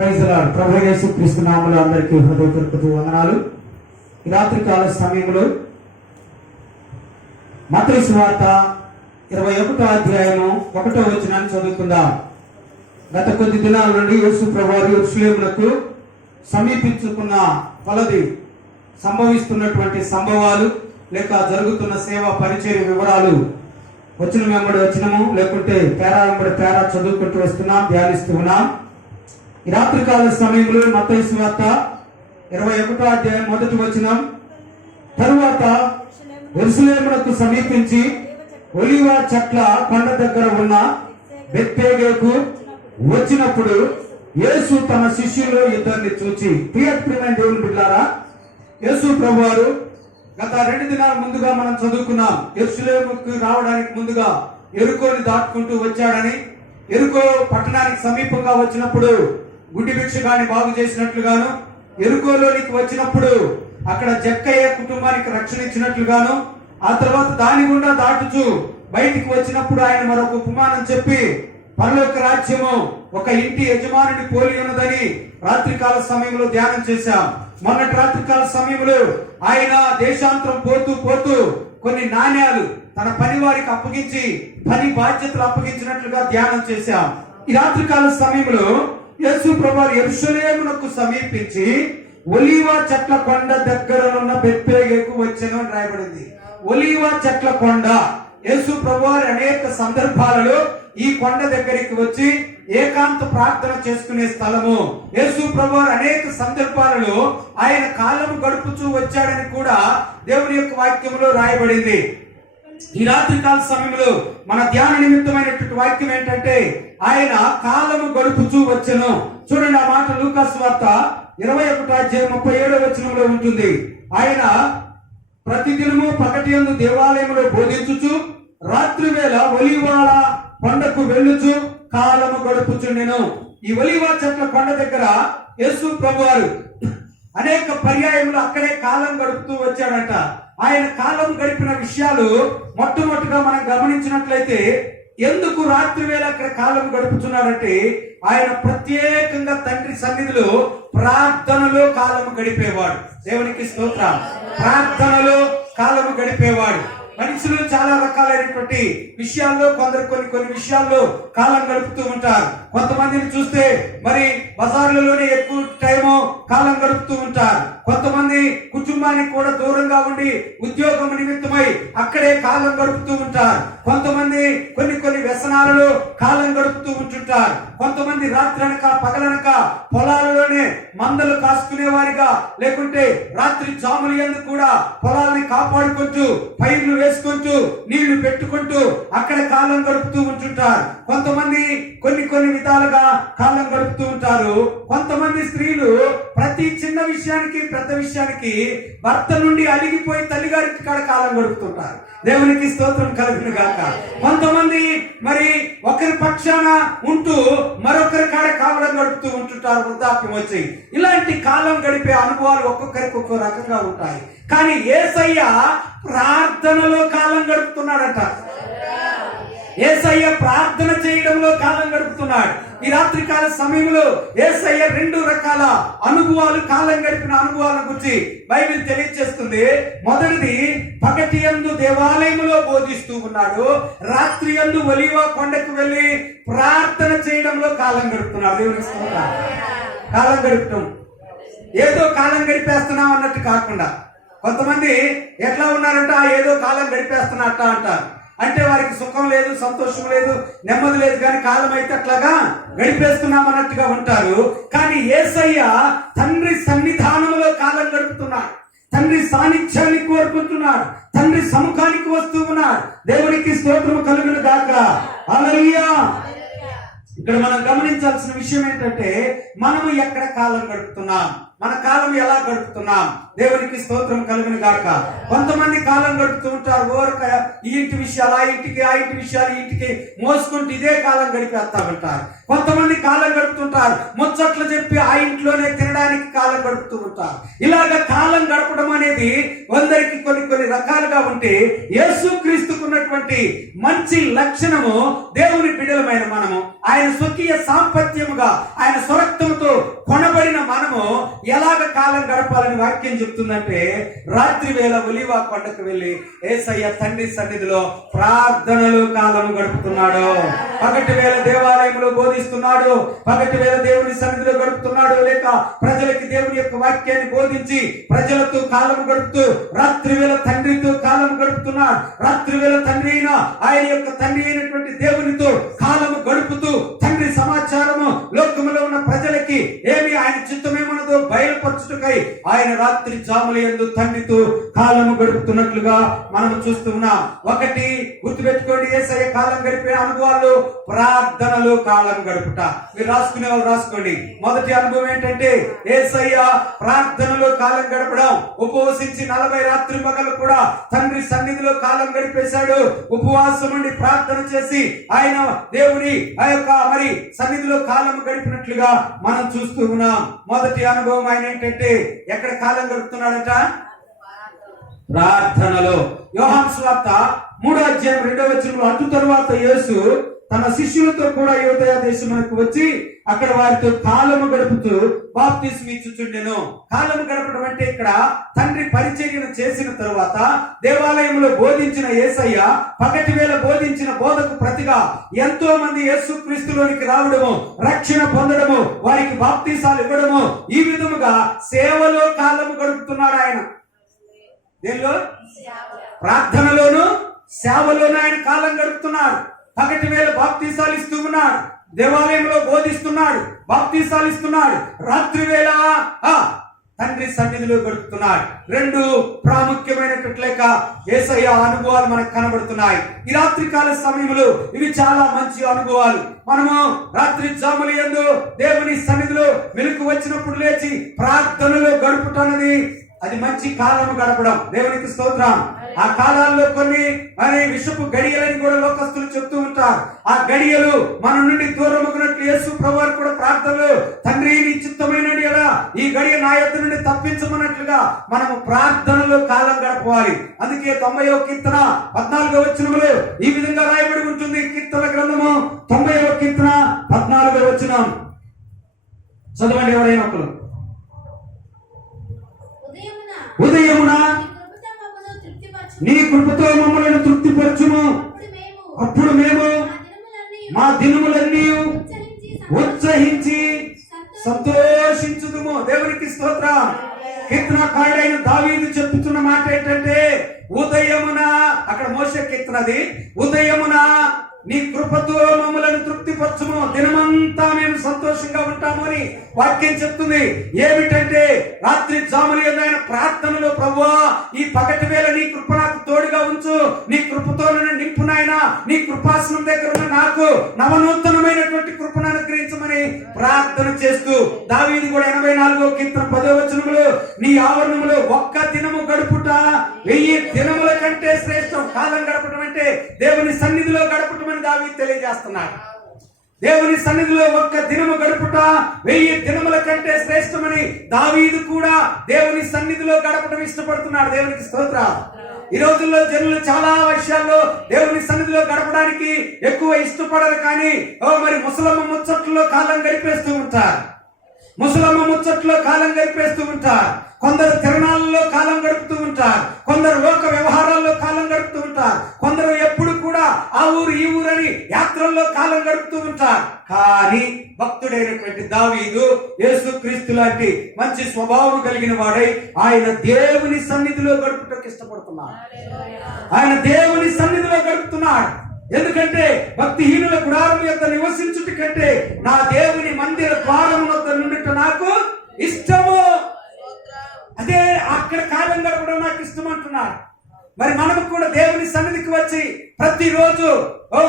Praise the lord. ప్రభువైన యేసుక్రీస్తు నామములో అందరికీ హృదయపూర్వక వందనాలు. ఈ రాత్రి కాల సమయంలో మత్తయి సువార్త 21వ అధ్యాయము 1వ వచనాన్ని చదువుకుందాం. గత కొద్ది దినాల నుండి యేసు ప్రభువారు యెరూషలేమునకు సమీపించుకున్న కొలది సంభవిస్తున్నటువంటి సంభవాలు లేక జరుగుతున్న సేవా పరిచర్య వివరాలు వచ్చిన వెంబడి వచ్చినము లేకుంటే పేరా వెంబడి పేరా చదువుకుంటూ వస్తున్నాం, ధ్యానిస్తూ ఉన్నాం. ఈ రాత్రి కాల సమయంలో మత్తయి సువార్త 21వ అధ్యాయం 1వ వచనం, తరువాత యెరూషలేమునకు సమీపించి ఒలీవ చెట్ల కొండ దగ్గర ఉన్న బెత్ఫగేకు వచ్చినప్పుడు యేసు తన శిష్యులు ఇద్దరిని చూచి, ప్రియమైన దేవుని బిడ్డలారా, యేసు ప్రభువారు గత 2 దినాల ముందుగా మనం చదువుకున్నాం. యెరూషలేముకు రావడానికి ముందుగా యెరికోని దాటుకుంటూ వచ్చాడని, యెరికో పట్టణానికి సమీపంగా వచ్చినప్పుడు గుడ్డి భిక్షగాన్ని బాగు చేసినట్లుగాను, యెరికోలోనికి వచ్చినప్పుడు అక్కడ జక్కయ్య కుటుంబానికి రక్షణ ఇచ్చినట్లుగాను, ఆ తర్వాత దాని గుండా దాటుచు బయటికి వచ్చినప్పుడు ఆయన మరొక ఉపమానం చెప్పి పరలోక రాజ్యము ఒక ఇంటి యజమానుని పోలి ఉన్నదని రాత్రికాల సమయంలో ధ్యానం చేశాం. మొన్నటి రాత్రికాల సమయంలో ఆయన దేశాంతరం పోతూ పోతూ కొన్ని నాణ్యాలు తన పని వారికి అప్పగించి పని బాధ్యతలు అప్పగించినట్లుగా ధ్యానం చేశాం. ఈ రాత్రికాల సమయంలో యేసు ప్రభువారు యెరూషలేమునకు సమీపించి ఒలీవ చెట్ల కొండ దగ్గరనున్న బెత్ఫగేకు వచ్చెను అని రాయబడింది. ఒలీవ చెట్ల కొండ, యేసు ప్రభువారు అనేక సందర్భాలలో ఈ కొండ దగ్గరికి వచ్చి ఏకాంత ప్రార్థన చేసుకునే స్థలము. యేసు ప్రభువారు అనేక సందర్భాలలో ఆయన కాలము గడుపుతూ వచ్చాడని కూడా దేవుని యొక్క వాక్యంలో రాయబడింది. ఈ రాత్రి కాల సమయంలో మన ధ్యాన నిమిత్తమైనటువంటి వాక్యం ఏంటంటే ఆయన కాలము గడుపుతూ వచ్చెను. చూడండి, ఆ మాట లూకా సువార్త 21వ అధ్యాయం 37వ వచనంలో ఉంటుంది. ఆయన ప్రతిదినము పగటియందు దేవాలయంలో బోధించుచు రాత్రి వేళ ఒలీవల కొండకు వెళ్ళుచు కాలము గడుపుచుండెను. ఈ ఒలీవ చెట్ల కొండ దగ్గర యేసు ప్రభువారు అనేక పర్యాయములు అక్కడే కాలం గడుపుతూ వచ్చాడంట. ఆయన కాలం గడిపిన విషయాలు మొట్టమొదటిగా మనం గమనించినట్లయితే ఎందుకు రాత్రి వేళ అక్కడ కాలం గడుపుతున్నాడంటే ఆయన ప్రత్యేకంగా తండ్రి సన్నిధిలో ప్రార్థనలో కాలము గడిపేవాడు. దేవునికి స్తోత్రం. ప్రార్థనలో కాలము గడిపేవాడు. మనుషులు చాలా రకాలైనటువంటి విషయాల్లో కొందరు కొన్ని విషయాల్లో కాలం గడుపుతూ ఉంటారు. కొంతమందిని చూస్తే మరి బజార్లలోనే ఎక్కువ టైము కాలం గడుపుతూ ఉంటారు. కొంతమంది కుటుంబానికి కూడా దూరంగా ఉండి ఉద్యోగం నిమిత్తమై అక్కడే కాలం గడుపుతూ ఉంటారు. కొంతమంది కొన్ని వ్యసనాలలో కాలం గడుపుతూ ఉంటుంటారు. కొంతమంది రాత్రనక పగలనక పొలాలలోనే మందలు కాసుకునే వారిగా, లేకుంటే రాత్రి జాములు యందు కూడా పొలాలని కాపాడుకుంటూ పైర్లు వేసుకుంటూ నీళ్లు పెట్టుకుంటూ అక్కడ కాలం గడుపుతూ ఉంటుంటారు. కొంతమంది కొన్ని విధాలుగా కాలం గడుపుతూ ఉంటారు. కొంతమంది స్త్రీలు ప్రతి చిన్న విషయానికి పెద్ద విషయానికి భర్త నుండి అలిగిపోయి తల్లిగారికి కాడ కాలం గడుపుతుంటారు. దేవునికి స్తోత్రం కలుగును గాక. కొంతమంది మరి ఒకరి పక్షాన ఉంటూ మరొకరి కాడ కాలం గడుపుతూ ఉంటుంటారు వృద్ధాప్యం వచ్చి. ఇలాంటి కాలం గడిపే అనుభవాలు ఒక్కొక్కరికి ఒక్కో రకంగా ఉంటాయి. కానీ యేసయ్య ప్రార్థనలో కాలం గడుపుతున్నాడట. యేసయ్య ప్రార్థన చేయడంలో కాలం గడుపుతున్నాడు. ఈ రాత్రి కాల సమయంలో యేసయ్య 2 రకాల అనుభవాలు, కాలం గడిపిన అనుభవాల గురించి బైబిల్ తెలియజేస్తుంది. మొదటిది, పగటి యందు దేవాలయంలో బోధిస్తూ ఉన్నాడు. రాత్రి యందు ఒలీవ కొండకు వెళ్లి ప్రార్థన చేయడంలో కాలం గడుపుతున్నాడు. దేవునికి స్తోత్రం. కాలం గడుపుతాం ఏదో కాలం గడిపేస్తున్నాం అన్నట్టు కాకుండా, కొంతమంది ఎట్లా ఉన్నారంట, ఏదో కాలం గడిపేస్తున్నట్ట అంటారు. అంటే వారికి సుఖం లేదు, సంతోషం లేదు, నెమ్మది లేదు, కానీ కాలం అయితే అట్లాగా గడిపేస్తున్నాం అన్నట్టుగా ఉంటారు. కానీ యేసయ్య తండ్రి సన్నిధానంలో కాలం గడుపుతున్నాడు. తండ్రి సాన్నిధ్యాన్ని కోరుకుంటున్నాడు. తండ్రి సముఖానికి వస్తూ ఉన్నాడు. దేవునికి స్తోత్రం కలుగును గాక. హల్లెలూయా. ఇక్కడ మనం గమనించాల్సిన విషయం ఏంటంటే మనము ఎక్కడ కాలం గడుపుతున్నాం, మన కాలం ఎలా గడుపుతున్నాం. దేవునికి స్తోత్రం కలుగును గాక. కొంతమంది కాలం గడుపుతూ ఉంటారు. ఓరక ఈ ఇంటి విషయాలు ఆ ఇంటికి, ఆ ఇంటి విషయాలు ఈ ఇంటికి మోసుకుంటూ ఇదే కాలం గడిపేస్తా ఉంటారు. కొంతమంది కాలం గడుపుతుంటారు, ముచ్చట్లు చెప్పి ఆ ఇంట్లోనే తినడానికి కాలం గడుపుతూ ఉంటారు. ఇలాగ కాలం గడపడం అనేది కొందరికి కొన్ని రకాలుగా ఉంటే, యేసుక్రీస్తుకున్నటువంటి మంచి లక్షణము దేవుని బిడ్డలమైన మనము ఆయన స్వకీయ సాంపత్యముగా ఆయన స్వరక్తముతో కాలం గడపాలని వాక్యం చెప్తుందంటే రాత్రి వేళ ఒలీవ కొండకు వెళ్ళి యేసయ్య తండ్రి సన్నిధిలో ప్రార్థనలు కాలం గడుపుతున్నాడు. పగటి వేళ దేవాలయంలో బోధిస్తున్నాడు, పగటి వేళ దేవుని సన్నిధిలో గడుపుతున్నాడు, లేక ప్రజలకి దేవుని యొక్క వాక్యాన్ని బోధించి ప్రజలతో కాలం గడుపుతూ రాత్రి వేళ తండ్రితో కాలం గడుపుతున్నాడు. రాత్రి వేళ తండ్రి అయిన ఆయన యొక్క తండ్రి అయినటువంటి దేవునితో కాలము గడుపుతూ తండ్రి సమాచారము లోకములో ఉన్న ప్రజలకి ఏమి ఆయన చిత్తమేమన్నదో బయలుపరచుటకై ఆయన రాత్రి జాముల యందు తండ్రితో కాలము గడుపుతున్నట్లుగా మనం చూస్తున్నాం. ఒకటి గుర్తుపెట్టుకోండి, యేసయ్య కాలం గడిపే అనుభవాలు ప్రార్థనలు కాలం గడుపుట. మీరు రాసుకునే వాళ్ళు రాసుకోండి. మొదటి అనుభవం ఏంటంటే యేసయ్య ప్రార్థనలో కాలం గడపడం. ఉపవసించి 40 రాత్రి పగలు కూడా తండ్రి సన్నిధిలో కాలం గడిపేశాడు. ఉపవాసం ఉండి ప్రార్థన చేసి ఆయన దేవుని ఆ యొక్క మరి సన్నిధిలో కాలం గడిపినట్లుగా మనం చూస్తూ ఉన్నాం. మొదటి అనుభవం ఆయన ఏంటంటే ఎక్కడ కాలం గడుపుతున్నాడట? ప్రార్థనలో. యోహాను సువార్త 3వ అధ్యాయం 2వ వచనంలో అటు తరువాత యేసు తన శిష్యులతో కూడా యూదయ దేశమునకు వచ్చి అక్కడ వారితో కాలము గడుపుతూ బాప్తిస్మం ఇచ్చుచుండెను. కాలము గడపడం అంటే ఇక్కడ తండ్రి పరిచర్యను చేసిన తరువాత దేవాలయంలో బోధించిన యేసయ్య పగటి వేళ బోధించిన బోధకు ప్రతిగా ఎంతో మంది యేసు క్రీస్తులోనికి రావడము, రక్షణ పొందడము, వారికి బాప్తిసాలు ఇవ్వడము, ఈ విధముగా సేవలో కాలము గడుపుతున్నాడు ఆయన. దేనిలో? ప్రార్థనలోను సేవలోను ఆయన కాలం గడుపుతున్నాడు. పగటి వేళ బాప్తిసాలు ఇస్తూ ఉన్నాడు, దేవాలయంలో బోధిస్తున్నాడు, బాప్తిసాలు ఇస్తున్నాడు, రాత్రి వేళ తండ్రి సన్నిధిలో గడుపుతున్నాడు. 2 ప్రాముఖ్యమైనటువంటి లేక యేసయ్య అనుభవాలు మనకు కనబడుతున్నాయి. ఈ రాత్రి కాల సమయంలో ఇవి చాలా మంచి అనుభవాలు. మనము రాత్రి జాముల యందు దేవుని సన్నిధిలో మెలకు వచ్చినప్పుడు లేచి ప్రార్థనలో గడుపుటన్నది అది మంచి కాలము గడపడం. దేవునికి స్తోత్రం. ఆ కాలాల్లో కొన్ని అనే విషపు గడియలని కూడా లోకస్తులు చెప్తూ ఉంటారు. ఆ గడియలు మన నుండి దూరమగినట్లు యేసు ప్రభువారు కూడా ప్రార్థనలు తండ్రి నీ చిత్తమైనది ఎలా ఈ గడియ నా యొద్ద నుండి తప్పించమన్నట్లుగా మనము ప్రార్థనలో కాలం గడపాలి. అందుకే 90వ కీర్తన 14వ వచనములో ఈ విధంగా రాయబడి ఉంటుంది. కీర్తన గ్రంథము 90వ కీర్తన 14వ వచనం చదవండి ఎవరైనా ఒకరు. ఉదయమున నీ కృపతో మమ్మలను తృప్తిపరచుము, అప్పుడు మేము మా దినములన్నీ ఉత్సహించి సంతోషించుదుము. దేవునికి స్తోత్రం. కీర్తనకారుడైన దావీదు చెప్పుతున్న మాట ఏంటంటే ఉదయమున, అక్కడ మోషే కీర్తనది, ఉదయమున నీ కృపతో మమ్మలను తృప్తిపరచుము, దినమంతా మేము సంతోషంగా ఉంటాము అని వాక్యం చెప్తుంది. ఏమిటంటే రాత్రి జాముల యందు ఆయన ప్రార్థనలో ప్రభువా ఈ పగటి వేళ నీ కృప నాకు తోడుగా ఉంచు, నీ కృపతో నన్ను నింపు నాయనా, నీ కృపాసనం దగ్గర ఉన్న నాకు నవనూతనమైనటువంటి కృపను అనుగ్రహించమని ప్రార్థన చేస్తూ దావీదు కూడా 84వ కీర్తన 10వ వచనములో నీ ఆవరణములో ఒక్క దినము గడుపుట 1000 దినముల కంటే శ్రేష్టం. కాలం గడపడం అంటే దేవుని సన్నిధిలో గడపటం అని దావీదు తెలియజేస్తున్నాడు. దేవుని సన్నిధిలో ఒక్క దినము గడుపుట 1000 దినముల కంటే శ్రేష్టమని దావీదు కూడా దేవుని సన్నిధిలో గడపడం ఇష్టపడుతున్నాడు. దేవునికి స్తోత్రం. ఈ రోజుల్లో జనులు చాలా విషయాల్లో దేవుని సన్నిధిలో గడపడానికి ఎక్కువ ఇష్టపడరు. కానీ మరి ముసలమ్మ ముచ్చట్లో కాలం గడిపేస్తూ ఉంటారు, ముసలమ్మ ముచ్చట్లో కాలం గడిపేస్తూ ఉంటారు, కొందరు తిరణాలలో కాలం గడుపుతూ ఉంటారు, కొందరు లోక వ్యవహారాల్లో కాలం గడుపుతూ ఉంటారు, కొందరు ఎప్పుడు కూడా ఆ ఊరు ఈ ఊరని యాత్రల్లో కాలం గడుపుతూ ఉంటారు. కానీ భక్తుడైనటువంటి దావీదు యేసుక్రీస్తు లాంటి మంచి స్వభావం కలిగిన వాడై ఆయన దేవుని సన్నిధిలో గడుపుటకు ఇష్టపడుతున్నాడు. ఆయన దేవుని సన్నిధిలో గడుపుతున్నాడు. ఎందుకంటే భక్తిహీనుల గుడారం యొక్క నివసించుట కంటే నా దేవుని మందిర ద్వారం వద్ద నుండి నాకు ఇష్టము. అదే అక్కడ కాలం గడపడం నాకు ఇష్టం అంటున్నాడు. మరి మనము కూడా దేవుని సన్నిధికి వచ్చి ప్రతిరోజు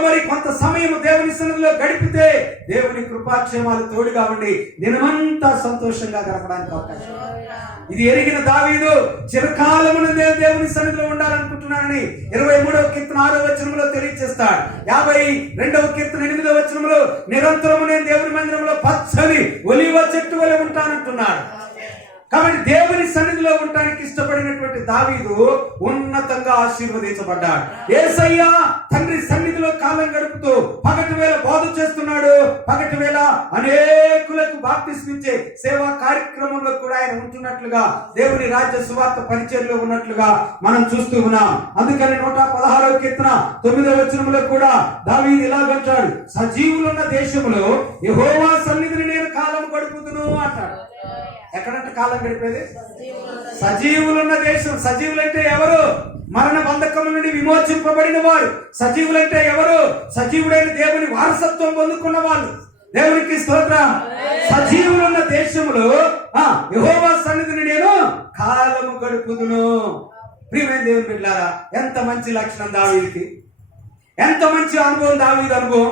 మరి కొంత సమయం దేవుని సన్నిధిలో గడిపితే దేవుని కృపాక్షేమాలు తోడుగా ఉండి దినమంతా సంతోషంగా గడపడానికి అవకాశం. ఇది ఎరిగిన దావీదు చిరకాలమున దేవుని సన్నిధిలో ఉండాలనుకుంటున్నానని 23వ కీర్తన 6వ వచనంలో తెలియజేస్తాడు. 52వ కీర్తన 8వ వచనంలో నిరంతరము నేను దేవుని మందిరంలో పచ్చని ఒలివ చెట్టు వలె ఉంటానంటున్నాడు. కాబట్టి దేవుని సన్నిధిలో ఉండడానికి ఇష్టపడినటువంటి దావీదు ఉన్నతంగా ఆశీర్వదించబడ్డాడు. యేసయ్య తండ్రి సన్నిధిలో కాలం గడుపుతూ పగటి వేళ బోధ చేస్తున్నాడు. పగటి వేళ అనేకులకు బాప్తిస్మం ఇచ్చే సేవా కార్యక్రమంలో కూడా ఆయన ఉంటున్నట్లుగా, దేవుని రాజ్య సువార్త పరిచర్యలో ఉన్నట్లుగా మనం చూస్తూ ఉన్నాం. అందుకని 116వ కీర్తన 9వ వచనంలో కూడా దావీదు ఇలాగంటాడు, సజీవులున్న దేశంలో యెహోవా సన్నిధిని నేను కాలం గడుపుదును అంటాడు. ఎక్కడంటే కాలం గడిపేది? సజీవులున్న దేశం. సజీవులంటే ఎవరు? మరణ బంధకం నుండి విమోచింపబడిన వారు. సజీవులంటే ఎవరు? సజీవుడైన దేవుని వారసత్వం పొందుకున్న వాళ్ళు. దేవునికి స్తోత్రం. సజీవులున్న దేశంలో యెహోవా సన్నిధిని నేను కాలము గడుపుదును. ప్రియమైన దేవుని బిడ్డలారా, ఎంత మంచి లక్షణం దావీదుకి, ఎంత మంచి అనుభవం దావీదు అనుభవం.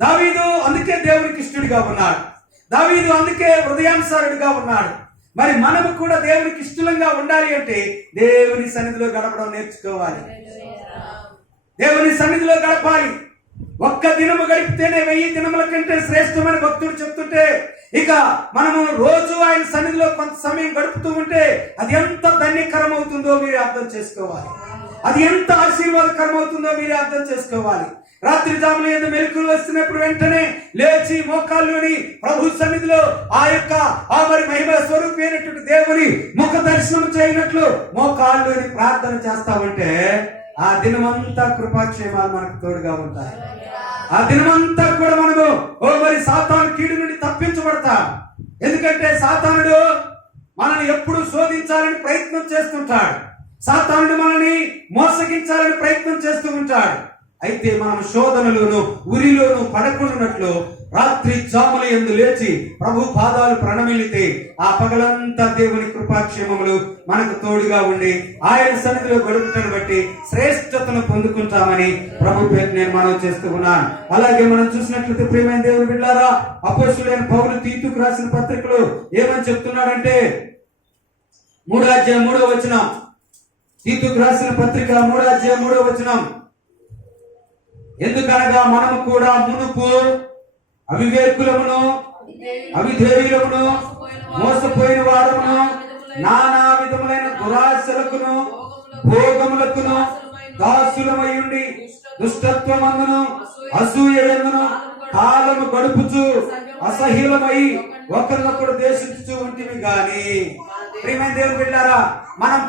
దావీదు అందుకే దేవునికి ఇష్టడిగా ఉన్నాడు. దావీదు అందుకే హృదయానుసారుడిగా ఉన్నాడు. మరి మనము కూడా దేవునికి ఇష్టంగా ఉండాలి అంటే దేవుని సన్నిధిలో గడపడం నేర్చుకోవాలి. దేవుని సన్నిధిలో గడపాలి. ఒక్క దినము గడిపితేనే 1000 దినముల కంటే శ్రేష్టమని భక్తుడు చెప్తుంటే, ఇక మనము రోజు ఆయన సన్నిధిలో కొంత సమయం గడుపుతూ ఉంటే అది ఎంత ధన్యకరం అవుతుందో మీరే అర్థం చేసుకోవాలి. అది ఎంత ఆశీర్వాదకరం అవుతుందో మీరే అర్థం చేసుకోవాలి. రాత్రి జాముల యందు మెలకువలు వస్తున్నప్పుడు వెంటనే లేచి మోకాళ్ళుని ప్రభు సన్నిధిలో మరి మహిమ స్వరూపి అయినటువంటి దేవుని ముఖ దర్శనం చేయనట్లు మోకాళ్ళుని ప్రార్థన చేస్తామంటే ఆ దినమంతా కృపాక్షేమాలు మనకు తోడుగా ఉంటాయి. ఆ దినమంతా కూడా మనము మరి సాతాను కీడు నుండి తప్పించబడతాం. ఎందుకంటే సాతానుడు మనల్ని ఎప్పుడు శోధించాలని ప్రయత్నం చేస్తుంటాడు. సాతానుడు మనల్ని మోసగించాలని ప్రయత్నం చేస్తూ ఉంటాడు. అయితే మనం శోధనలోను ఉరిలోను పడకుండానట్లు రాత్రి జాముల యందు లేచి ప్రభు పాదాలు ప్రణమిల్లితే ఆ పగలంతా దేవుని కృపాక్షేమములు మనకు తోడుగా ఉండి ఆయన సన్నిధిలో గడుపుటను బట్టి శ్రేష్టతను పొందుకుంటామని ప్రభు పేరు నేను మనవి చేస్తూ ఉన్నాను. అలాగే మనం చూసినట్లయితే ప్రియమైన దేవుని బిడ్డలారా, అపోస్తలుడైన పౌలు తీతుకు రాసిన పత్రికలో ఏమని చెప్తున్నాడంటే 3వ అధ్యాయం 3వ వచనం, తీతుకు రాసిన పత్రిక 3వ అధ్యాయం 3వ వచనం, ఎందుకనగా మనము కూడా మునుపు అవివేకులమును అవిధేయులమును మోసపోయిన వారమును నానా విధములైన దురాశలకును భోగములకును దాసులమై ఉండి దుష్టత్వమందును అసూయయందును కాలము గడుపుచు అసహ్యులమై ఒకరినొకరు దేశించుతూ ఉంటివి గాని. ప్రియమైన దేవుని బిడ్డలారా, మనం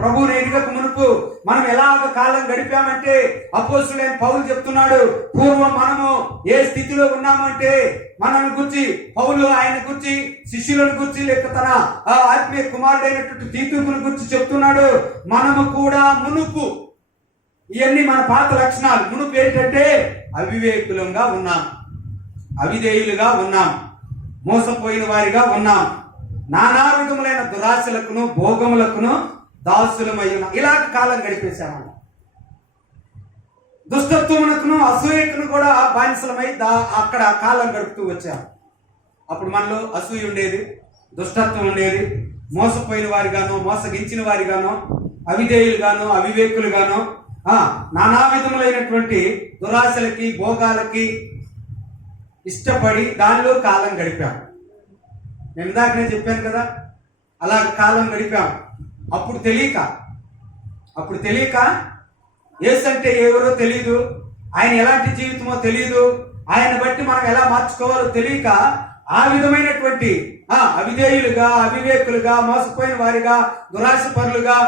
ప్రభువుని ఎరుగక మునుపు మనం ఎలాగ కాలం గడిపామంటే అపోస్తలుడైన పౌలు చెప్తున్నాడు, పూర్వం మనము ఏ స్థితిలో ఉన్నామంటే మనల్ని గురించి పౌలు ఆయన గురించి శిష్యులను గురించి లేక తన ఆత్మీయ కుమారుడైనటువంటి తీతుకుని గురించి చెప్తున్నాడు. మనము కూడా మునుపు, ఇవన్నీ మన పాత లక్షణాలు. మునుపు ఏంటంటే అవివేకులంగా ఉన్నాం, అవిధేయులుగా ఉన్నాం, మోసపోయిన వారిగా ఉన్నాం, నానా విధములైన దురాశలకును భోగములకును దాసులమై ఉన్నాం. ఇలాగ కాలం గడిపేశామన్న. దుష్టత్వమునకును అసూయకును కూడా బానిసలమై అక్కడ కాలం గడుపుతూ వచ్చాము. అప్పుడు మనలో అసూయ ఉండేది, దుష్టత్వం ఉండేది, మోసపోయిన వారిగానో మోసగించిన వారిగానో అవిధేయులుగానో అవివేకులుగానో నానా విధములైనటువంటి దురాశలకి భోగాలకి ఇష్టపడి దానిలో కాలం గడిపాం. నేను ఇందాకనే చెప్పాను కదా, అలా కాలం గడిపాం. అప్పుడు తెలియక యేసు అంటే ఎవరో తెలియదు, ఆయన ఎలాంటి జీవితమో తెలియదు, ఆయన బట్టి మనం ఎలా మార్చుకోవాలో తెలియక ఆ విధమైనటువంటి అవిధేయులుగా అవివేకులుగా మోసపోయిన వారిగా దురాశపరులుగా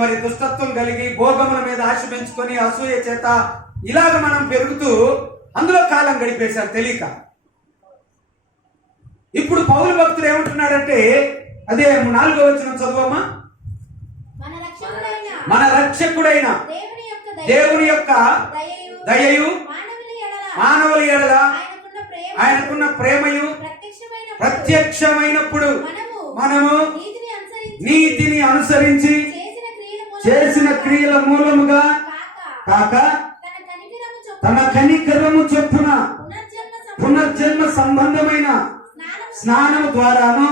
మరి దుష్టత్వం కలిగి భోగముల మీద ఆశ పెంచుకొని అసూయ చేత ఇలాగ మనం పెరుగుతూ అందులో కాలం గడిపేశారు తెలియక. ఇప్పుడు పౌలు భక్తుడు ఏమంటున్నాడంటే, అదే 4వ వచనం చదువమ్మా. మన రక్షకుడైన దేవుని యొక్క దయయు మానవుల ఎడల ఆయనకున్న ప్రేమయు ప్రత్యక్షమైనప్పుడు మనము నీతిని అనుసరించి చేసిన క్రియల మూలముగా కాక తన కనికరము చొప్పున పునర్జన్మ సంబంధమైన స్నానము ద్వారాను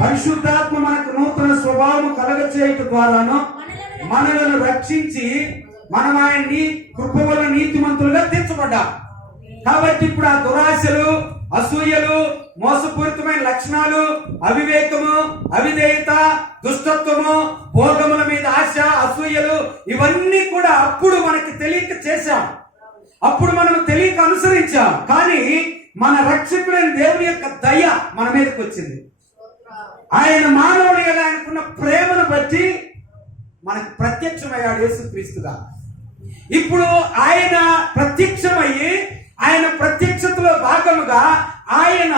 పరిశుద్ధాత్మ మనకు నూతన స్వభావం కలగచేయట ద్వారాను మనలను రక్షించి మనం ఆయన్ని కృప వల్ల నీతిమంతులుగా తీర్చబడ్డాం. కాబట్టి ఇప్పుడు ఆ దురాశలు అసూయలు మోసపూరితమైన లక్షణాలు, అవివేకము, అవిధేయత, దుష్టత్వము, భోగముల మీద ఆశ, అసూయలు, ఇవన్నీ కూడా అప్పుడు మనకి తెలియక చేశాం, అప్పుడు మనం తెలియక అనుసరించాం. కానీ మన రక్షకుడైన దేవుని యొక్క దయ మన మీదకి వచ్చింది. ఆయన మానవుడి మీద ఆయనకున్న ప్రేమను బట్టి మనకు ప్రత్యక్షమయ్యాడు యేసుక్రీస్తుగా. ఇప్పుడు ఆయన ప్రత్యక్షమయ్యి ఆయన ప్రత్యక్షతలో భాగముగా ఆయన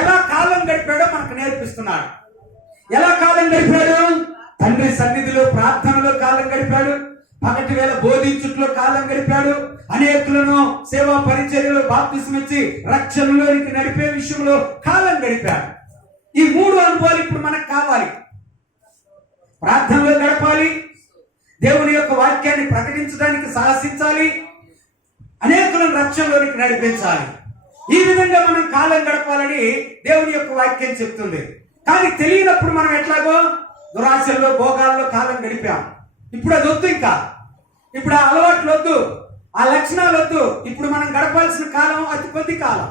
ఎలా కాలం గడిపాడో మనకు నేర్పిస్తున్నాడు. ఎలా కాలం గడిపాడు? తండ్రి సన్నిధిలో ప్రార్థనలో కాలం గడిపాడు, పగటి వేళ బోధించుట్లో కాలం గడిపాడు, అనేకులను సేవా పరిచర్యలో బాప్తిస్మం ఇచ్చి రక్షణలోనికి నడిపే విషయంలో కాలం గడిపాడు. ఈ 3 అనుభవాలు ఇప్పుడు మనకు కావాలి. ప్రార్థనలో గడపాలి, దేవుని యొక్క వాక్యాన్ని ప్రకటించడానికి సాహసించాలి, అనేకులను రక్షణలోనికి నడిపించాలి. ఈ విధంగా మనం కాలం గడపాలని దేవుని యొక్క వాక్యం చెప్తుంది. కానీ తెలియనప్పుడు మనం ఎట్లాగో దురాశల్లో, భోగాల్లో కాలం గడిపాం. ఇప్పుడు అది వద్దు, ఇంకా ఇప్పుడు ఆ అలవాట్లు వద్దు, ఆ లక్షణాలు వద్దు. ఇప్పుడు మనం గడపాల్సిన కాలం అతి కొద్ది కాలం.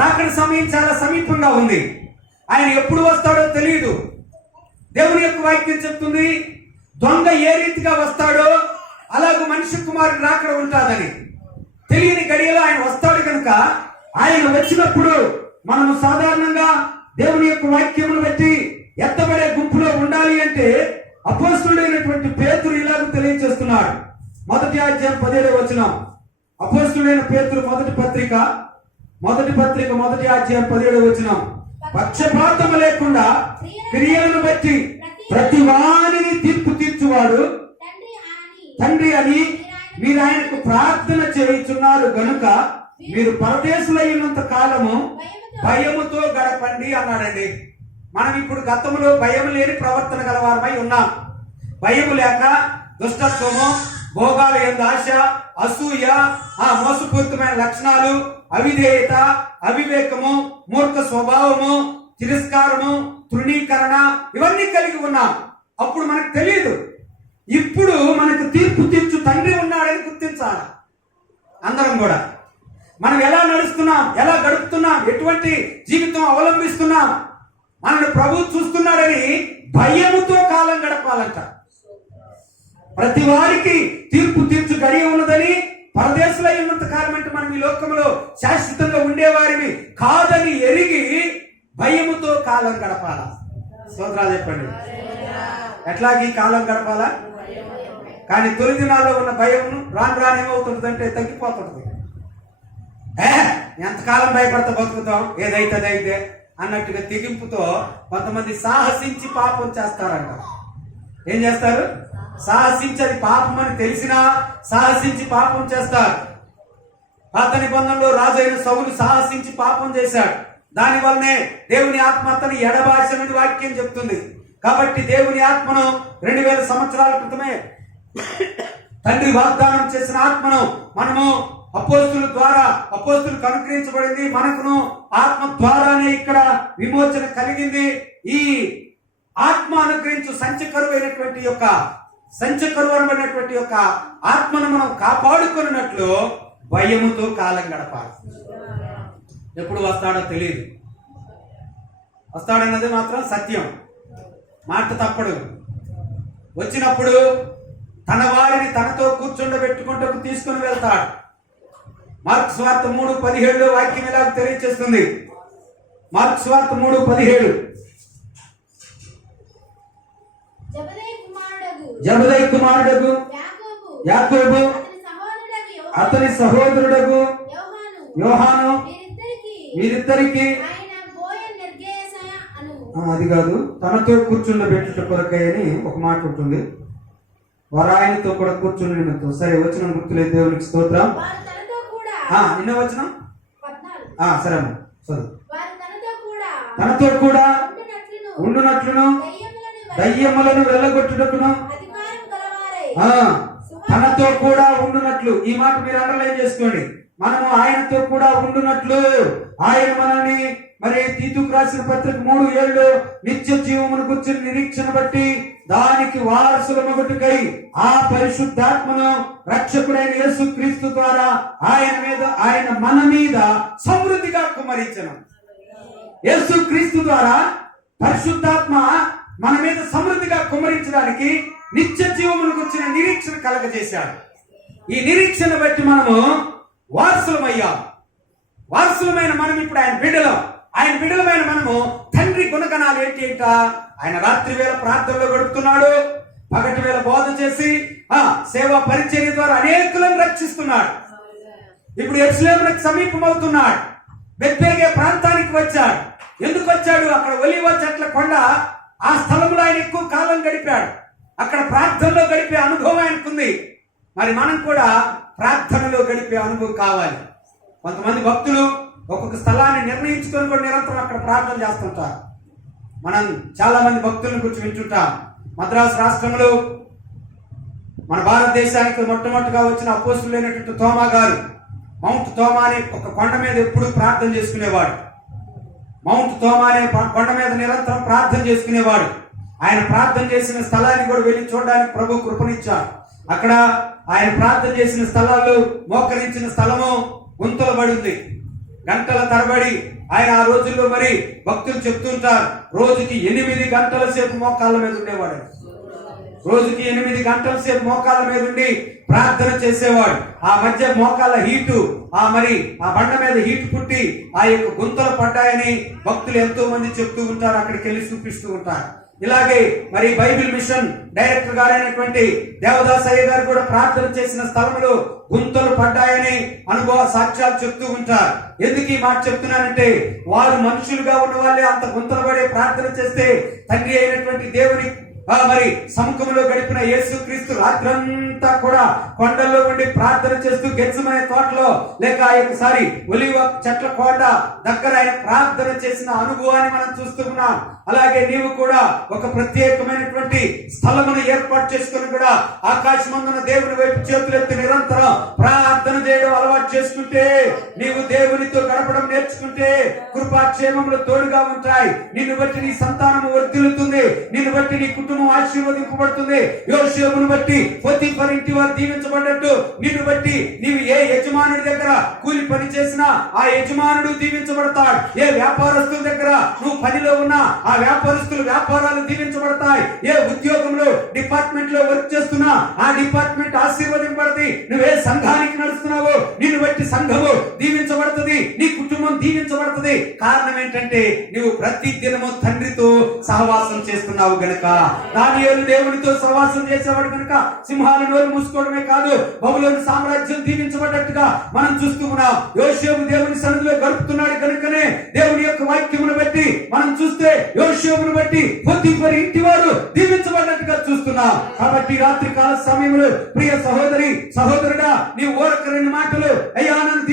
రాకడ సమయం చాలా సమీపంగా ఉంది. ఆయన ఎప్పుడు వస్తాడో తెలియదు. దేవుని యొక్క వాక్యం చెప్తుంది, దొంగ ఏ రీతిగా వస్తాడో అలాగూ మనిషి కుమారుడు రాకడ ఉంటాదని. తెలియని గడియలో ఆయన వస్తాడు కనుక ఆయన వచ్చినప్పుడు మనము సాధారణంగా దేవుని యొక్క వాక్యమును బట్టి ఎత్తబడే గుంపులో ఉండాలి అంటే అపోస్తలుడైనటువంటి పేతురు ఇలాగ తెలియజేస్తున్నాడు. 1వ అధ్యాయం 17వ వచనం. అపోస్తలుడైన పేతురు మొదటి పత్రిక 1వ అధ్యాయం 17వ వచనం. పక్షపాతము లేకుండా క్రియలను బట్టి ప్రతి వారిని తీర్పు తీర్చువాడు తండ్రి అని మీరు ఆయనకు ప్రార్థన చేయుచున్నారు గనుక మీరు పరదేశులైనంత కాలము భయముతో గడపండి అన్నాడండి. మనం ఇప్పుడు గతంలో భయం లేని ప్రవర్తన గలవారమై ఉన్నాం. భయము లేక దుష్టత్వము, భోగాల యందు ఆశ, అసూయ, మోసపూరితమైన లక్షణాలు, అవిధేయత, అవివేకము, మూర్ఖ స్వభావము, తిరస్కారము, తృణీకరణ, ఇవన్నీ కలిగి ఉన్నాం. అప్పుడు మనకు తెలియదు. ఇప్పుడు మనకు తీర్పు తీర్చు తండ్రి ఉన్నాడని గుర్తించాలి. అందరం కూడా మనం ఎలా నడుస్తున్నాం, ఎలా గడుపుతున్నాం, ఎటువంటి జీవితం అవలంబిస్తున్నాం, మనల్ని ప్రభువు చూస్తున్నాడని భయముతో కాలం గడపాలంట. ప్రతి వారికి తీర్పు తీర్చు గడియ ఉన్నదని, పరదేశులై ఉన్నంత కాలం అంటే మనం ఈ లోకంలో శాశ్వతంగా ఉండేవారిని కాదని ఎరిగి భయముతో కాలం గడపాలా. స్తోత్రాలు చెప్పండి. ఎట్లాగీ కాలం గడపాలా? కానీ తొలి దినాల్లో ఉన్న భయం రాను రాను ఏమవుతుంటుందంటే తగ్గిపోతుంటుంది. ఎంతకాలం భయపడతా బతుకుతాం, ఏదైతే అదైతే అన్నట్టుగా తెగింపుతో కొంతమంది సాహసించి పాపం చేస్తారంట. ఏం చేస్తారు? సాహసించి, అది పాపం అని తెలిసినా సాహసించి పాపం చేస్తారు. పాత నిబంధనలో రాజు అయిన సౌలు సాహసించి పాపం చేశాడు. దాని వల్లనే దేవుని ఆత్మ అతని ఎడబాసనని వాక్యం చెప్తుంది. కాబట్టి దేవుని ఆత్మను 2000 సంవత్సరాల క్రితమే తండ్రి వాగ్దానం చేసిన ఆత్మను మనము అపోస్తుల ద్వారా అపోస్తులకు అనుగ్రహించబడింది. మనకును ఆత్మ ద్వారానే ఇక్కడ విమోచన కలిగింది. ఈ ఆత్మ అనుగ్రహించు సంచకరువు అనబడినటువంటి యొక్క ఆత్మను మనం కాపాడుకున్నట్లు భయముతో కాలం గడపాలి. ఎప్పుడు వస్తాడో తెలియదు. వస్తాడన్నది మాత్రం సత్యం, మాట తప్పడు. వచ్చినప్పుడు తన వారిని తనతో కూర్చుండబెట్టుకుంటూ తీసుకుని వెళ్తాడు. మార్కు సువార్త 3:17 వాక్యం ఇలా తెలియజేస్తుంది. మార్కు సువార్త 3:17. జబదయి కుమారుడగు యాకోబు అతని సహోదరుడగు యోహాను వీరిద్దరికి అది కాదు, తనతో కూర్చుండబెట్టుట కొరకై అని ఒక మాట ఉంటుంది. వారు ఆయనతో కూడా కూర్చుండి. సరే, వచ్చిన గుర్తులేదు. దేవునికి స్తోత్రం. నిన్న వచ్చిన సరే అమ్మ చదువు. తనతో కూడా ఉండునట్లును దయ్యములను వెళ్ళగొట్టుటకును తనతో కూడా ఉండునట్లు. ఈ మాట మీరు అండర్లైన్ చేసుకోండి. మనము ఆయనతో కూడా ఉండునట్లు ఆయన మనల్ని మరి తీతుకు రాసిన పత్రిక 3:7 నిత్య జీవమును గురించి నిరీక్షణ బట్టి దానికి వారసుల మొదటికై ఆ పరిశుద్ధాత్మను రక్షకుడైన యేసుక్రీస్తు ద్వారా ఆయన మన మీద సమృద్ధిగా కుమ్మరించను. యేసు క్రీస్తు ద్వారా పరిశుద్ధాత్మ మన మీద సమృద్ధిగా కుమ్మరించడానికి నిత్య జీవములకు వచ్చిన నిరీక్షణ కలగజేశాడు. ఈ నిరీక్షణ బట్టి మనము వారసులమయ్యాం. వారసులమైన మనం ఇప్పుడు ఆయన బిడ్డలమైన మనము తండ్రి గుణగణాలు ఏంటి? ఆయన రాత్రి వేళ ప్రార్థనలో గడుపుతున్నాడు, పగటి వేళ బోధ చేసి సేవా పరిచర్య ద్వారా అనేకులను రక్షిస్తున్నాడు. ఇప్పుడు యెరూషలేమునకు సమీపమవుతున్నాడు. బెత్లెహేము ప్రాంతానికి వచ్చాడు. ఎందుకు వచ్చాడు? అక్కడ ఒలీవ చెట్ల కొండ, ఆ స్థలంలో ఆయన ఎక్కువ కాలం గడిపాడు. అక్కడ ప్రార్థనలో గడిపే అనుభవం ఆయనకుంది. మరి మనం కూడా ప్రార్థనలో గడిపే అనుభవం కావాలి. కొంతమంది భక్తులు ఒక్కొక్క స్థలాన్ని నిర్ణయించుకొని కూడా నిరంతరం అక్కడ ప్రార్థన చేస్తుంటారు. మనం చాలా మంది భక్తులను గురించి వింటుంటాం. మద్రాసు రాష్ట్రంలో మన భారతదేశానికి మొట్టమొదటిగా వచ్చిన అపోస్తులైనటువంటి తోమా గారు మౌంట్ తోమా అనే ఒక కొండ మీద ఎప్పుడు ప్రార్థన చేసుకునేవాడు. మౌంట్ తోమా అనే కొండ మీద నిరంతరం ప్రార్థన చేసుకునేవాడు. ఆయన ప్రార్థన చేసిన స్థలాన్ని కూడా వెళ్ళి చూడడానికి ప్రభు కృపనిచ్చాడు. అక్కడ ఆయన ప్రార్థన చేసిన స్థలాల్లో మోకరించిన స్థలము గుంతలు పడి ఉంది. గంటల తరబడి ఆయన ఆ రోజుల్లో మరి భక్తులు చెప్తుంటారు, రోజుకి 8 గంటల సేపు మోకాళ్ళ మీద ఉండేవాడు. రోజుకి 8 గంటల సేపు మోకాళ్ళ మీద ఉండి ప్రార్థన చేసేవాడు. ఆ మధ్య మోకాళ్ళ హీటు ఆ బండ మీద హీట్ పుట్టి ఆ యొక్క గుంతలు పడ్డాయని భక్తులు ఎంతో మంది చెప్తూ ఉంటారు, అక్కడికి వెళ్ళి చూపిస్తూ ఉంటారు. ఇలాగే మరి బైబిల్ మిషన్ డైరెక్టర్ గారైనటువంటి దేవదాసయ్య గారు కూడా ప్రార్థన చేసిన స్థలంలో గుంతలు పడ్డాయని అనుభవ సాక్ష్యాలు చెప్తూ ఉంటారు. ఎందుకు ఈ మాట చెప్తున్నానంటే, వారు మనుషులుగా ఉన్న వాళ్ళే అంత గుంతలు పడే ప్రార్థన చేస్తే తండ్రి అయినటువంటి దేవుని మరి సముఖంలో గడిపిన యేసుక్రీస్తు రాత్రంతా కూడా కొండల్లో ఉండి ప్రార్థన చేస్తూ గెత్సెమనే తోటలో లేక ఒకసారి ఒలీవ చెట్ల కోట దగ్గర ఆయన ప్రార్థన చేసిన అనుభవాన్ని మనం చూస్తున్నాం. అలాగే నీవు కూడా ఒక ప్రత్యేకమైనటువంటి స్థలమును ఏర్పాటు చేసుకుని కూడా ఆకాశమందున దేవుని వైపు చేతులెత్తి నిరంతరం ప్రార్థన చేయడం అలవాటు చేసుకుంటే, నీవు దేవునితో గడపడం నేర్చుకుంటే కృపాక్షేమములు తోడుగా ఉంటాయి. నిన్ను బట్టి నీ సంతానము వర్ధిల్లుతుంది, నిన్ను బట్టి నీ కుటుంబం ఆశీర్వదింపబడుతుంది. యోసేపును బట్టి పోతీఫరు ఇంటి వారు దీవించబడ్డట్టు నిన్ను బట్టి నీవు ఏ యజమానుడి దగ్గర కూలి పని చేసినా ఆ యజమానుడు దీవించబడతాడు. ఏ వ్యాపారస్తుల దగ్గర నువ్వు పనిలో ఉన్నా ఆ వ్యాపారస్తులు వ్యాపారాలు దీవించబడతాయి. ఏ ఉద్యోగంలో డిపార్ట్మెంట్ లో వర్క్ చేస్తున్నా ఆ డిపార్ట్మెంట్ ఆశీర్వదింపబడుతుంది. నువ్వే సంఘానికి నడుస్తున్నావో నిన్ను బట్టి సంఘము దీవించబడుతుంది, నీ కుటుంబం దీవించబడుతుంది. కారణం ఏంటంటే నువ్వు ప్రతి దినము తండ్రితో సహవాసం చేస్తున్నావు గనుక. దానియేలు దేవునితో సహవాసం చేసేవాడు కనుక సింహాల నోరు మూసుకోవడమే కాదు, బబులోను సామ్రాజ్యం దీవించబడ్డట్టుగా మనం చూస్తూ ఉన్నాం. యోసేపు దేవుని సన్నిధిలో గడుపుతున్నాడు కనుకనే దేవుని యొక్క వాక్యమును బట్టి మనం చూస్తే యోసేపును బట్టి పోతీఫరు ఇంటి వారు దీవించబడ్డట్టుగా చూస్తున్నాం. కాబట్టి రాత్రి కాల సమయంలో ప్రియ సహోదరి సహోదరుడా, నీ ఊరక 2 మాటలు అయ్యా నన్ను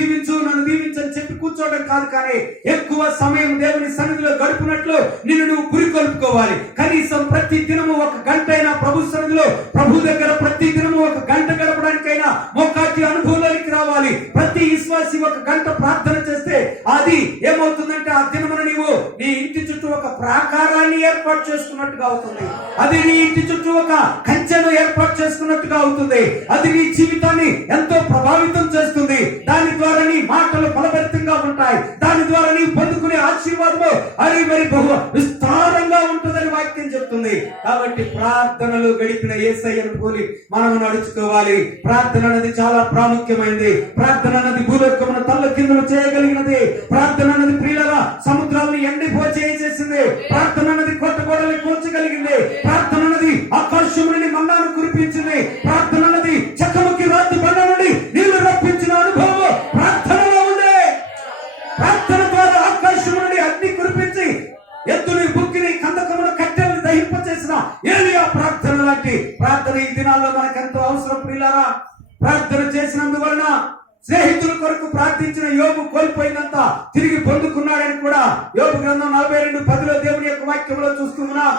దీవించని చెప్పి కూర్చోవడం కాదు, కానీ ఎక్కువ సమయం దేవుని సన్నిధిలో గడుపునట్లు నిన్ను నువ్వు పురికొల్పుకోవాలి. కనీసం ప్రతి దినము 1 గంట అయినా ప్రభు సన్నిధిలో ప్రభు దగ్గర ప్రతి దినము 1 గంట గడపడానికైనా మోకాటి అనుభవంలోనికి రావాలి. ప్రతి విశ్వాసి 1 గంట ప్రార్థన చేస్తే అది ఏమవుతుందంటే ఆ దినమున నీవు నీ ఇంటి చుట్టూ ఒక ప్రాకారాన్ని ఏర్పాటు చేసుకున్నట్టుగా అవుతుంది. అది నీ ఇంటి చుట్టూ ఒక కంచెను ఏర్పాటు చేసుకున్నట్టుగా అవుతుంది. అది నీ జీవితాన్ని ఎంతో ప్రభావితం చేస్తుంది. దాని ద్వారా నీ మాటలు ఫలభరితంగా ఉంటాయి. దాని ద్వారా నీ పొందుకునే ఆశీర్వాదము అది మరి బహు విస్తారంగా ఉంటుందని వాక్యం చెప్తుంది. కాబట్టి ప్రార్థనలు గడిపిన యేసయ్యను పోలి మనం నడుచుకోవాలి. ప్రార్థన అనేది చాలా ప్రాముఖ్యమైనది. ప్రార్థన అనేది భూలోకమును తల్లకిందులు చేయగలిగినది. ప్రార్థన అనేది ప్రియులరా సముద్రాలను ఎండిపోచేసేసింది. ప్రార్థన అనేది కొట్టగోడలు కూల్చగలిగింది. ప్రార్థన అనేది ఆకాశం నుండి మన్నాను కురిపించింది. ప్రార్థన అనేది చక్కముకి రాత్రి బండ నుండి నీళ్లు రప్పించిన అనుభవం ప్రార్థనలో ఉంది. ప్రార్థన ద్వారా ఆకాశం నుండి అగ్ని కురిపించి ఎత్తుని బుక్కిని కందకమును కట్టెలను దహింపచేసిన ఏలియా ప్రార్థన లాంటి ప్రార్థన ఈ దినాల్లో మనకెంతో అవసరం ప్రియులారా. ప్రార్థన చేసినందువలన స్నేహితుల కొరకు ప్రార్థించిన యోబు కోల్పోయినంత తిరిగి పొందుకున్నాడని కూడా యోబు గ్రంథం 42:10 దేవుని యొక్క వాక్యంలో చూస్తున్నాం.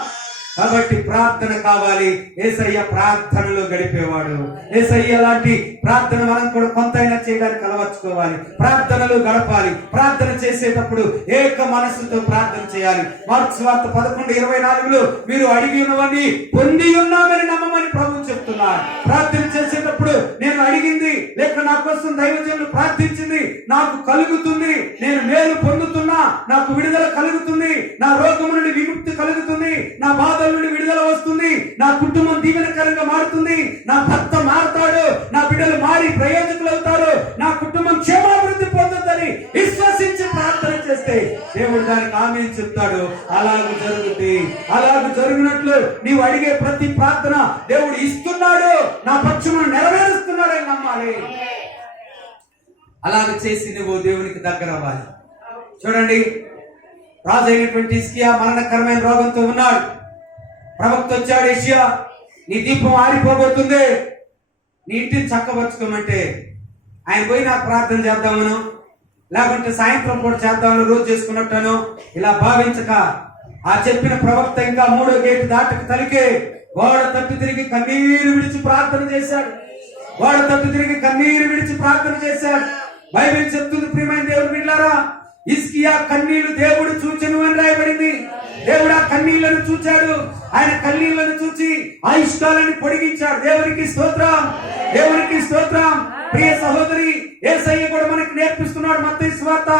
కాబట్టి ప్రార్థన కావాలి. యేసయ్య ప్రార్థనలో గడిపేవాడు. యేసయ్య లాంటి ప్రార్థన మనం కూడా కొంతైనా చేయడానికి అలవర్చుకోవాలి. ప్రార్థనలు గడపాలి. ప్రార్థన చేసేటప్పుడు ఏక మనస్సుతో ప్రార్థన చేయాలి. మార్క్స్ వార్త 11:24 మీరు అడిగి ఉన్నవన్నీ పొంది ఉన్నామని నమ్మమని ప్రభువు చెప్తున్నారు. ప్రార్థన చేసేటప్పుడు వచ్చినప్పుడు నేను అడిగింది లేక నా కోసం దైవజనులు ప్రార్థించింది నాకు కలుగుతుంది, నేను మేలు పొందుతున్నా, నాకు విడుదల కలుగుతుంది, నా రోగం నుండి విముక్తి కలుగుతుంది, నా బాధల నుండి విడుదల వస్తుంది, నా కుటుంబం దీవెనకరంగా మారుతుంది, నా భర్త మారుతాడు, నా బిడ్డలు మారి ప్రయోజకులు అవుతారు, నా కుటుంబం క్షేమాభివృద్ధి పొందుతుందని విశ్వసించి ప్రార్థన చేస్తే దేవుడు దానికి ఆమేన్ చెప్తాడు. అలాగూ జరుగుతుంది. అలాగూ జరిగినట్లు నీవు అడిగే ప్రతి ప్రార్థన దేవుడు ఇస్తున్నాడు, నా పక్షమును నెరవేరుస్తున్నాడని నమ్మాలి. అలాగ చేసి నువ్వు దేవునికి దగ్గర అవ్వాలి. చూడండి, రాజు అయినటువంటి హిజ్కియా మరణకరమైన రోగంతో ఉన్నాడు. ప్రవక్త వచ్చాడు, యేషయా నీ దీపం ఆరిపోబోతుంది, నీ ఇంటిని చక్కబరుచుకోమంటే ఆయన పోయి నాకు ప్రార్థన చేద్దామను, లేకుంటే సాయంత్రం పూట చేద్దామని రోజు చేసుకున్నట్టాను ఇలా భావించక ఆ చెప్పిన ప్రవక్త ఇంకా 3వ గేటు దాటకు తలికే గోడ తట్టు తిరిగి కన్నీరు విడిచి ప్రార్థన చేశాడు. గోడ తట్టు తిరిగి కన్నీరు విడిచి ప్రార్థన చేశాడు. బైబిల్ చెప్తుంది, ప్రియమైన దేవుని బిడ్డలారా, హిజ్కియా కన్నీళ్లు దేవుడు చూచెను అని రాయబడింది. దేవుడు ఆ కన్నీళ్లను చూచాడు. ఆయన కన్నీళ్లను చూచి ఆయుష్కాలని పొడిగించాడు. దేవునికి స్తోత్రం, దేవునికి స్తోత్రం. ప్రియ సహోదరి, యేసయ్య కూడా మనకి నేర్పిస్తున్నాడు. మత్తయి సువార్త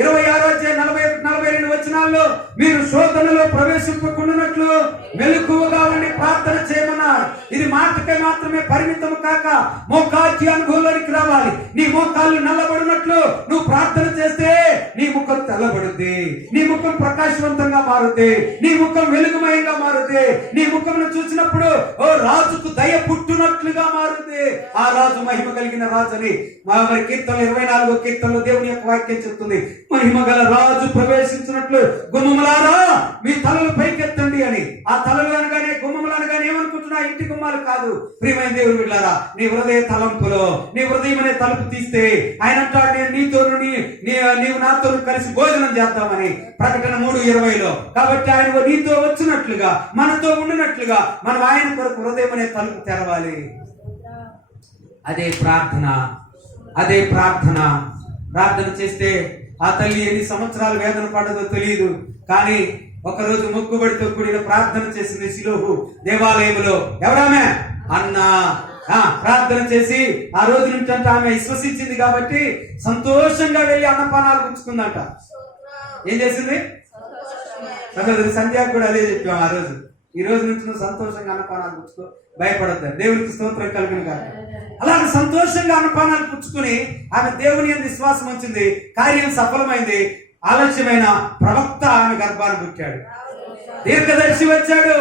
26:41-42 వచనాల్లో మీరు శోధనలో ప్రవేశింపకుండానట్లు మెలకువగా ఉండి ప్రార్థన చేయమన్నారు. ఇది మాటకే మాత్రమే పరిమితం కాక మోకాటి అనుభవంలోనికి రావాలి. నీ మోకాళ్ళు నల్లబడినట్లు నువ్వు ప్రార్థన చేస్తే నీ ముఖం తెల్లబడుద్ది, నీ ముఖం ప్రకాశవంతంగా మారుద్ది, నీ ముఖం వెలుగుమయంగా మారుద్ది. నీ ముఖంను చూసినప్పుడు ఓ రాజుకు దయ పుట్టునట్లుగా మారుద్ది. ఆ రాజు మహిమ కలిగిన రాజు అని మరి కీర్తన 24వ కీర్తనలో దేవుని యొక్క వాక్యం చెప్తుంది. మహిమ గల రాజు ప్రవేశించినట్లు గుమ్మములారా మీ తలలు పైకెత్తండి అని. ఆ తలలు అనగానే గుమ్మములు అనగానే ఏమనుకుంటున్నా, ఇంటి గుమ్మాలు కాదు. ప్రియమైన దేవుని బిడ్డలారా, నీ హృదయ తలంపులో నీ హృదయం అనే తలుపు తీస్తే ఆయన అంటాడు, నేను నీతోను నీవు నాతో కలిసి భోజనం చేద్దామని. ప్రకటన 3:20లో. కాబట్టి ఆయన నీతో వచ్చినట్లుగా మనతో ఉండినట్లుగా మనం ఆయన కొరకు హృదయం అనే తలుపు తెరవాలి. అదే ప్రార్థన, అదే ప్రార్థన. ప్రార్థన చేస్తే ఆ తల్లి ఎన్ని సంవత్సరాలు వేదన పడదో తెలియదు, కానీ ఒకరోజు మొక్కుబడితో కూడిన ప్రార్థన చేసింది షిలోహు దేవాలయంలో. ఎవరామె? అన్నా. ప్రార్థన చేసి ఆ రోజు నుంచి అంటే ఆమె విశ్వసించింది కాబట్టి సంతోషంగా వెళ్ళి అన్నపానాలు పుచ్చుకుందంట. ఏం చేసింది? సహోదరి సంధ్యకు కూడా అదే చెప్పాం ఆ రోజు. ఈ రోజు నుంచి నువ్వు సంతోషంగా అన్నపానాలు పుచ్చుకో, భయపడద్దు. దేవునికి స్తోత్రం కలుగును గాక. అలాగే సంతోషంగా అన్నపానాలు పుచ్చుకుని ఆమె దేవుని యందు విశ్వాసం ఉంచింది. కార్యం సఫలమైంది. ఆలస్యమైన ప్రవక్త ఆమె గర్భాన్ని పుట్టాడు. దీర్ఘదర్శి వచ్చాడు.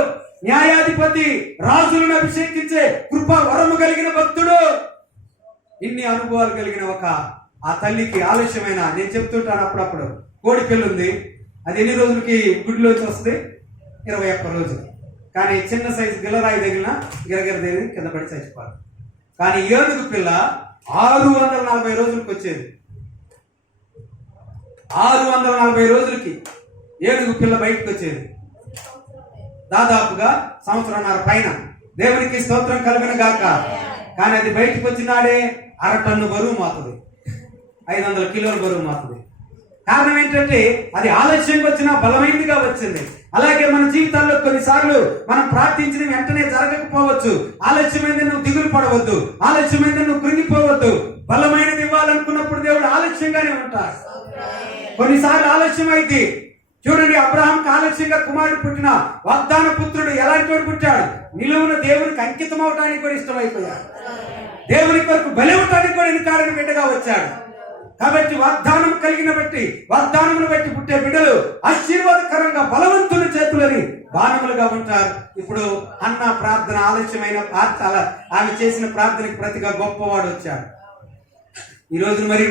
న్యాయాధిపతి, రాజులను అభిషేకించే కృపా వరము కలిగిన భక్తుడు. ఇన్ని అనుభవాలు కలిగిన ఒక ఆ తల్లికి ఆలస్యమైన, నేను చెప్తుంటాను అప్పుడప్పుడు, కోడి పిల్ల ఉంది. అది ఎన్ని రోజులకి గుడిలోకి వస్తుంది? 21 రోజులు. కానీ చిన్న సైజు గిల్లరాయి తగిలిన గిరగిర దేవి కింద పడి చచ్చిపోవాలి. కానీ ఏనుగు పిల్ల 640 రోజులకు వచ్చేది. 640 రోజులకి ఏనుగు పిల్ల బయటకు వచ్చేది. దాదాపుగా 1.5 సంవత్సరం పైన. దేవునికి స్తోత్రం కలుగును గాక. కానీ అది బయటకు వచ్చినాడే 1/2 టన్ను బరువు మాతుంది, 500 కిలోల బరువు మాతుంది. కారణం ఏంటంటే అది ఆలస్యంగా వచ్చినా బలమైనదిగా వచ్చింది. అలాగే మన జీవితాల్లో కొన్నిసార్లు మనం ప్రార్థించిన వెంటనే జరగకపోవచ్చు. ఆలస్యమైంది నువ్వు దిగులు పడవద్దు, ఆలస్యమైంది నువ్వు కృంగిపోవద్దు. బలమైనది ఇవ్వాలనుకున్నప్పుడు దేవుడు ఆలస్యంగానే ఉంటాడు. కొన్నిసార్లు ఆలస్యం అయితే చూడండి, అబ్రహాంకి ఆలస్యంగా కుమారుడు పుట్టిన వాగ్దాన పుత్రుడు ఎలాంటి వాడు పుట్టాడు? నిలువున దేవునికి అంకితం అవడానికి కూడా ఇష్టమైపోయాడు. దేవుని కొరకు బలివటానికి కూడా ఇన్కాడని బిడ్డగా వచ్చాడు. కాబట్టి వాగ్దానం కలిగిన బట్టి, వాగ్దానమును బట్టి పుట్టే బిడ్డలు ఆశీర్వాదకరంగా బలవంతుల చేతులని బాణములుగా ఉంటారు. ఇప్పుడు అన్న ప్రార్థన ఆలస్యమైన ఆమె చేసిన ప్రార్థనకి ప్రతిగా గొప్పవాడు వచ్చాడు. ఈ రోజు మరి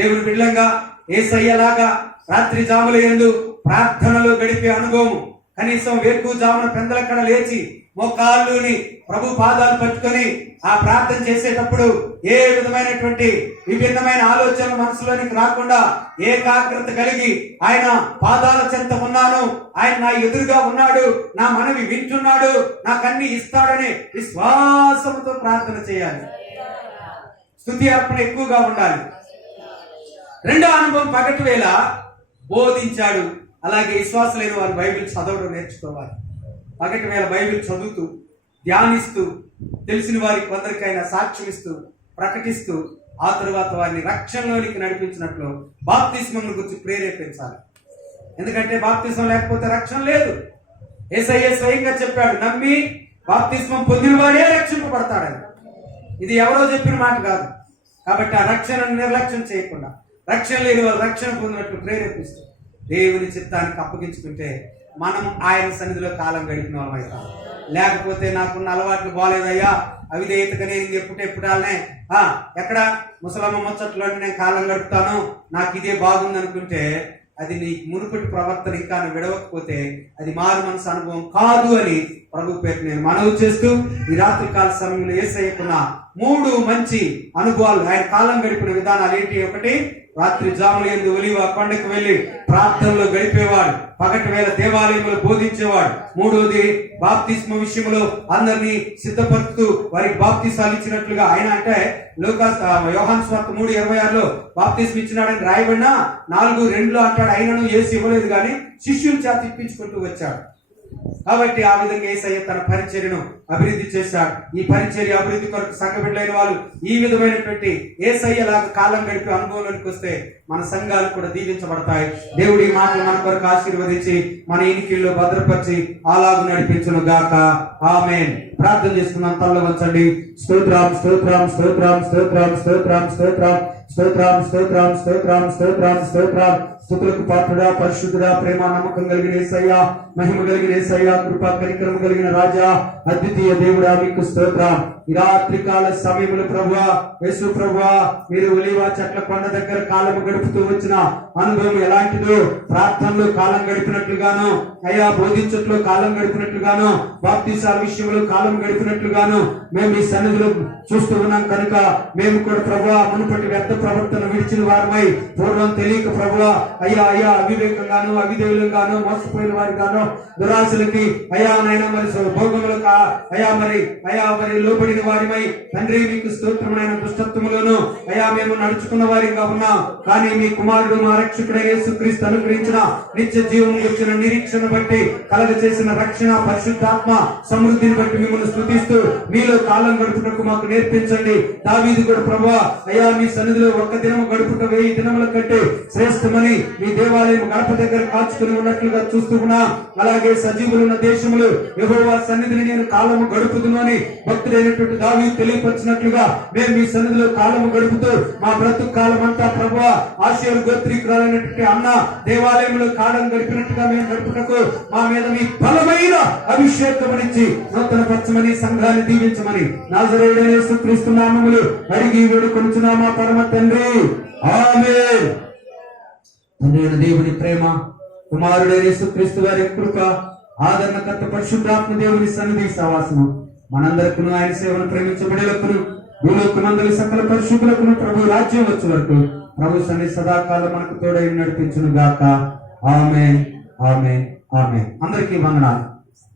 దేవుని బిడ్డలంగా యేసయ్యలాగా రాత్రి జాముల యందు ప్రార్థనలో గడిపే అనుభవం, కనీసం వేకువజామున పెందలక్కడ లేచి మోకాళ్ళుని ప్రభు పాదాలు పట్టుకొని ఆ ప్రార్థన చేసేటప్పుడు ఏ విధమైనటువంటి విభిన్నమైన ఆలోచనలు మనసులోనికి రాకుండా ఏకాగ్రత కలిగి ఆయన పాదాల చెంత ఉన్నాను, ఆయన నా ఎదురుగా ఉన్నాడు, నా మనవి వింటున్నాడు, నాకన్నీ ఇస్తాడనే విశ్వాసంతో ప్రార్థన చేయాలి. స్తుతి అర్పణ ఎక్కువగా ఉండాలి. రెండో అనుభవం పగటి వేళ బోధించాడు. అలాగే విశ్వాసం లేని వారు బైబిల్ చదవడం నేర్చుకోవాలి. పగటి వేళ బైబిల్ చదువుతూ ధ్యానిస్తూ తెలిసిన వారికి కొందరికైనా సాక్ష్యం ఇస్తూ ప్రకటిస్తూ ఆ తరువాత వారిని రక్షణలోనికి నడిపించినట్లు బాప్తిస్మం గురించి ప్రేరేపించాలి. ఎందుకంటే బాప్తిస్మం లేకపోతే రక్షణ లేదు. యేసయ్య స్వయంగా చెప్పాడు, నమ్మి బాప్తిస్మం పొందిన వాడే రక్షింపబడతాడని. ఇది ఎవరో చెప్పిన మాట కాదు. కాబట్టి ఆ రక్షణను నిర్లక్ష్యం చేయకుండా రక్షణ లేని వాళ్ళు రక్షణ పొందినట్లు ప్రేరేపిస్తూ దేవుని చిత్తానికి అప్పగించుకుంటే మనం ఆయన సన్నిధిలో కాలం గడిపిన వాళ్ళం అవుతాం. లేకపోతే నాకున్న అలవాట్లు బాగాలేదయ్యా, అవిధేయతగా నేను ఎప్పుడెప్పుడాలనే ఎక్కడ ముసలమ్మ ముచ్చట్లో నేను కాలం గడుపుతాను, నాకు ఇదే బాగుంది అనుకుంటే అది నీ మునుపటి ప్రవర్తన ఇంకా విడవకపోతే అది మారు మనసు అనుభవం కాదు అని ప్రభు పేరు నేను మనవి చేస్తూ ఈ రాత్రి కాల సమయంలో యేసయ్యకున్న 3 మంచి అనుభవాలు, ఆయన కాలం గడిపిన విధానాలు ఏంటి? ఒకటి, రాత్రి జాముల యందు ఒలీవ కొండకు వెళ్లి ప్రార్థనలో గడిపేవాడు, పగటి వేళ దేవాలయంలో బోధించేవాడు. 3వది, బాప్తిస్మ విషయంలో అందరినీ సిద్ధపరుస్తూ వారికి బాప్తిసాలు ఇచ్చినట్లుగా ఆయన అంటే యోహాను సువార్త 3:26లో బాప్తిస్మ ఇచ్చినాడని రాయబడిన 4:2 అంటాడు, ఆయనను యేసు ఇవ్వలేదు కానీ శిష్యుల చేత ఇప్పించుకుంటూ వచ్చాడు. కాబట్టి ఆ విధంగా యేసయ్య తన పరిచర్యను అభివృద్ధి చేశాడు. ఈ పరిచర్య అభివృద్ధి కొరకు సంఘబిడ్డలైన వాళ్ళు ఈ విధమైనటువంటి యేసయ్య లాగా కాలం గడిపే అనుభవంలోనికి వస్తే మన సంఘాలు కూడా దీవించబడతాయి. దేవుడి మాటలు మన కొరకు ఆశీర్వదించి మన ఇనికిల్లో భద్రపరిచి అలాగు నడిపించును గాక. ఆమేన్. ప్రార్థన చేసుకున్నాం. తల్ల వంచండి. స్తోత్రం స్తోత్రం స్తోత్రం స్తోత్రం స్తోత్రం స్తోత్రం స్తోత్రం స్తోత్రం స్తోత్రం స్తోత్రం స్తోత్రం స్తుతులకు పాత్రుడా, పరిశుద్ధుడా, ప్రేమ నమ్మకం కలిగిన యేసయ్య, మహిమ కలిగిన యేసయ్య, కృపా కనికరం కలిగిన రాజా, అద్వితీయ దేవుడా, మీకు స్తోత్రం. ఈ రాత్రి కాల సమయంలో ప్రభువా, యేసు ప్రభువా, మీరు ఒలీవ చెట్ల కొండ దగ్గర కాలం గడుపుతూ వచ్చిన అనుభవం ఎలాంటిదో, ప్రార్థనలో కాలం గడిపినట్లుగాను, అయ్యా బోధించట్లో కాలం గడిపినట్లుగాను, బాప్తిసాల విషయంలో కాలం గడిపినట్లుగాను మేము ఈ సన్నిధిలో చూస్తూ ఉన్నాం కనుక మేము కూడా ప్రభువా మునుపటి వ్యర్థ ప్రవర్తన విడిచిన వారమై పూర్వం తెలియక ప్రభువా అయ్యా అవివేకంగాను అవిధేయులుగాను మోసపోయిన వారిగాను దురాశలకి అయ్యా నైనా మరి భోగములకు అయ్యా మరి లోబడిన వారిమై తండ్రి మీకు స్తోత్రమైన దుష్టత్వములను అయ్యా మేము నడుచుకున్న వారిగా ఉన్నాం. కానీ మీ కుమారుడు మా రక్షకుడైన యేసుక్రీస్తు అనుగ్రహించిన నిత్య జీవం వచ్చిన నిరీక్షణ బట్టి కలగ చేసిన రక్షణ పరిశుద్ధాత్మ సమృద్ధిని బట్టి మిమ్మల్ని స్తుతిస్తూ మీలో కాలం గడుపుటకు మాకు నేర్పించండి. దావీదు కూడా ప్రభువా అయ్యా మీ సన్నిధిలో ఒక్క దినము గడుపుట 1000 దినముల కంటే శ్రేష్టమని మీ దేవాలయం గడప దగ్గర కాచుకుని ఉన్నట్లుగా చూస్తూ ఉన్నా. అలాగే సజీవులున్న దేశములు యెహోవా సన్నిధిని నేను కాలము గడుపుదును అని భక్తుడైనటువంటి దావీదు తెలియపరిచినట్లుగా మేము మీ సన్నిధిలో కాలము గడుపుతూ మా బ్రతుకు కాలం అంతా ప్రభువా ఆషేరు గోత్రీకురాలైనటువంటి అన్న దేవాలయంలో కాలం గడిపినట్టుగా మేము గడుపుటకు మా మీద మీ బలమైన అభిషేకమునిచ్చి నూతన పరచమని సంఘాన్ని దీవించమని నాజరేయుడైన యేసుక్రీస్తు నామములో అడిగి వేడుకొనుచున్నామా పరమ తండ్రి. ఆమేన్. తండ్రి దేవుని ప్రేమ, కుమారుడైన యేసుక్రీస్తు వారి కృప, ఆదరణకర్త పరిశుద్ధాత్మ దేవుని సన్నిధి సహవాసము మనందరికీ ఆయన సేవను ప్రేమించబడేలకు భూలోకమందలి సకల పరిశుద్ధులకు ప్రభు రాజ్యం వచ్చే వరకు ప్రభు సన్నిధి సదాకాలం మనకు తోడై నడిపించును గాక. ఆమేన్ ఆమేన్ ఆమేన్. అందరికీ వందనాలు.